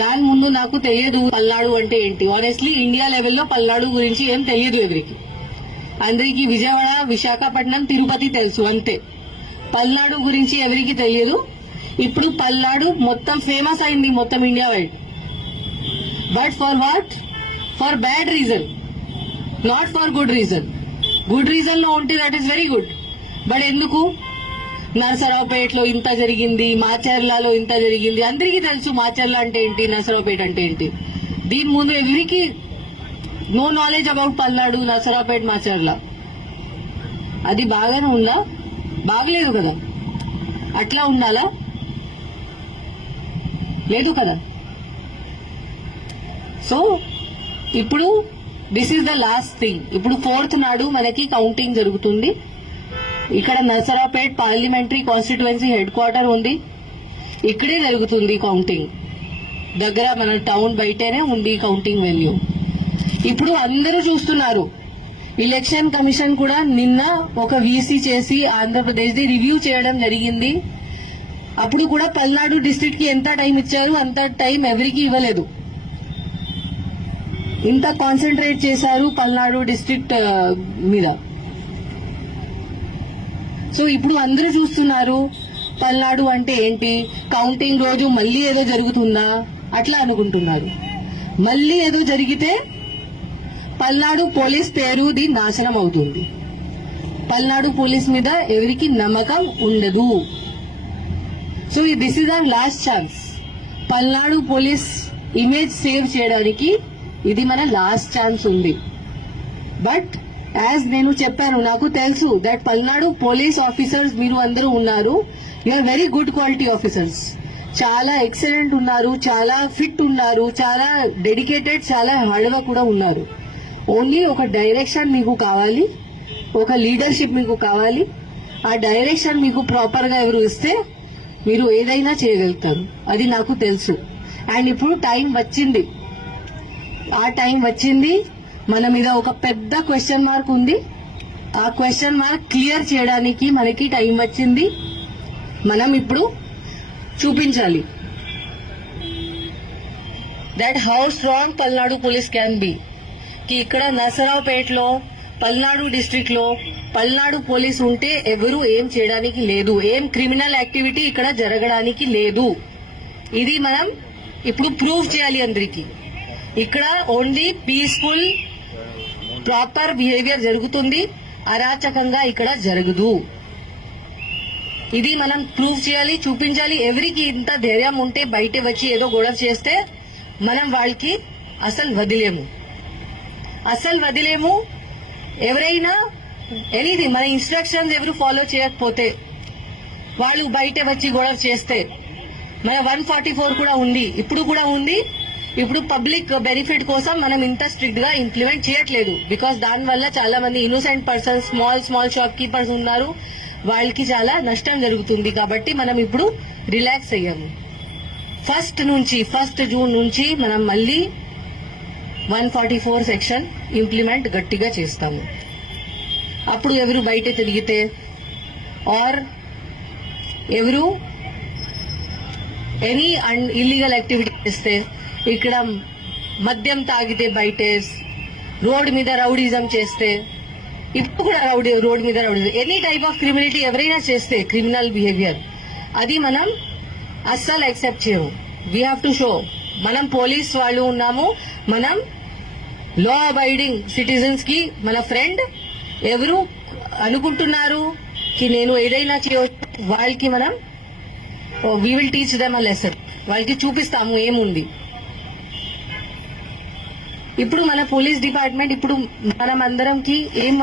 దాని ముందు నాకు తెలియదు పల్నాడు అంటే ఏంటి. ఆనెస్ట్లీ ఇండియా లెవెల్లో పల్నాడు గురించి ఏం తెలియదు ఎవరికి. అందరికీ విజయవాడ, విశాఖపట్నం, తిరుపతి తెలుసు అంతే. పల్నాడు గురించి ఎవరికి తెలియదు. ఇప్పుడు పల్నాడు మొత్తం ఫేమస్ అయింది మొత్తం India wide. But for what? For bad reason, not for good reason. Good reason లో ఉంటే that is very good. But ఎందుకు? నరసరావుపేటలో ఇంత జరిగింది, మాచర్లలో ఇంత జరిగింది. అందరికీ తెలుసు మాచర్ల అంటే ఏంటి, నరసరావుపేట అంటే ఏంటి. దీని ముందు ఎవరికి no knowledge about Palnadu, Narasaraopet, Macherla. అది బాగానే ఉందా? బాగలేదు కదా. అట్లా ఉండాలా? లేదు కదా. సో ఇప్పుడు this is the last thing. ఇప్పుడు 4th నాడు మనకి కౌంటింగ్ జరుగుతుంది. ఇక్కడ Narasaraopet parliamentary constituency head quarter ఉంది. ఇక్కడే జరుగుతుంది కౌంటింగ్. దగ్గర మన టౌన్ బయటనే ఉంది కౌంటింగ్ వెన్యూ. ఇప్పుడు అందరూ చూస్తున్నారు. ఎలక్షన్ కమిషన్ కూడా నిన్న ఒక వీసీ చేసి ఆంధ్రప్రదేశ్ ది రివ్యూ చేయడం జరిగింది. అప్పుడు కూడా పల్నాడు డిస్ట్రిక్ట్ కి ఎంత టైం ఇచ్చారు, అంత టైం ఎవరికి ఇవ్వలేదు. ఇంత కాన్సన్ట్రేట్ చేశారు పల్నాడు డిస్ట్రిక్ట్ మీద. సో ఇప్పుడు అందరూ చూస్తున్నారు పల్నాడు అంటే ఏంటి. కౌంటింగ్ రోజు మళ్ళీ ఏదో జరుగుతుందా అట్లా అనుకుంటున్నారు. మళ్ళీ ఏదో జరిగితే పల్నాడు పోలీస్ పేరుది నాశనం అవుతుంది. పల్నాడు పోలీస్ మీద ఎవరికి నమ్మకం ఉండదు. So this is our last chance. Palnadu police image save చేయడానికి ఇది మన లాస్ట్ ఛాన్స్ ఉంది. బట్ యాజ్ నేను చెప్పాను, నాకు తెలుసు దట్ పల్నాడు పోలీస్ ఆఫీసర్స్ మీరు అందరూ ఉన్నారు. You are very good quality officers. చాలా ఎక్సలెంట్ ఉన్నారు, చాలా ఫిట్ ఉన్నారు, చాలా డెడికేటెడ్, చాలా హార్డ్ వర్క్ కూడా ఉన్నారు. ఓన్లీ ఒక డైరెక్షన్ మీకు కావాలి, ఒక లీడర్షిప్ మీకు కావాలి. ఆ డైరెక్షన్ మీకు ప్రాపర్ గా ఎవరు ఇస్తే మీరు ఏదైనా చేయగలుగుతారు. అది నాకు తెలుసు. అండ్ ఇప్పుడు టైం వచ్చింది. ఆ టైం వచ్చింది. మన మీద ఒక పెద్ద క్వశ్చన్ మార్క్ ఉంది. ఆ క్వశ్చన్ మార్క్ క్లియర్ చేయడానికి మనకి టైం వచ్చింది. మనం ఇప్పుడు చూపించాలి that how strong Palnadu police can be. కి ఇక్కడ నరసరావుపేటలో, పల్నాడు డిస్ట్రిక్ట్ లో పల్నాడు పోలీస్ ఉంటే ఎవరు ఏం చేయడానికి లేదు. ఏం క్రిమినల్ యాక్టివిటీ ఇక్కడ జరగడానికి లేదు. ఇది మనం ఇప్పుడు ప్రూవ్ చేయాలి అందరికీ. ఇక్కడ ఓన్లీ పీస్ఫుల్ ప్రాపర్ బిహేవియర్ జరుగుతుంది. అరాచకంగా ఇక్కడ జరగదు. ఇది మనం ప్రూవ్ చేయాలి, చూపించాలి. ఎవరికి ఇంత ధైర్యం ఉంటే బయట వచ్చి ఏదో గొడవ చేస్తే మనం వాళ్ళకి అసలు వదిలేము. ఎవరైనా ఎనీథింగ్ మన ఇన్స్ట్రక్షన్స్ ఎవరు ఫాలో చేయకపోతే, వాళ్ళు బయట వచ్చి గొడవ చేస్తే, మన 144 కూడా ఉంది, ఇప్పుడు కూడా ఉంది. ఇప్పుడు పబ్లిక్ బెనిఫిట్ కోసం మనం ఇంత స్ట్రిక్ట్ గా ఇంప్లిమెంట్ చేయట్లేదు. బికాస్ దానివల్ల చాలా మంది innocent persons, small shop keepers ఉన్నారు, వాళ్ళకి చాలా నష్టం జరుగుతుంది. కాబట్టి మనం ఇప్పుడు రిలాక్స్ అయ్యాము. 1 జూన్ నుంచి మనం మళ్ళీ 144 సెక్షన్ ఇంప్లిమెంట్ గట్టిగా చేస్తాము. అప్పుడు ఎవరు బయట తిరిగితే ఆర్ ఎవరు ఎనీ ఇల్లీగల్ యాక్టివిటీ చేస్తే, ఇక్కడ మద్యం తాగితే బయట రోడ్ మీద రౌడీజం చేస్తే, ఇప్పుడు కూడా రోడ్ మీద రౌడీజం, ఎనీ టైప్ ఆఫ్ క్రిమినిటీ ఎవరైనా చేస్తే క్రిమినల్ బిహేవియర్, అది మనం అస్సలు యాక్సెప్ట్ చేయము. వీ హ్యావ్ టు షో మనం పోలీస్ వాళ్ళు ఉన్నాము. మనం లా అబైడింగ్ సిటిజన్స్ కి మన ఫ్రెండ్. ఎవరు అనుకుంటున్నారు కి నేను ఏదైనా చేయవచ్చు, వాళ్ళకి మనం we will teach them a lesson. వాళ్ళకి చూపిస్తాము ఏముంది. ఇప్పుడు మన పోలీస్ డిపార్ట్మెంట్ ఇప్పుడు మనం అందరంకి ఏం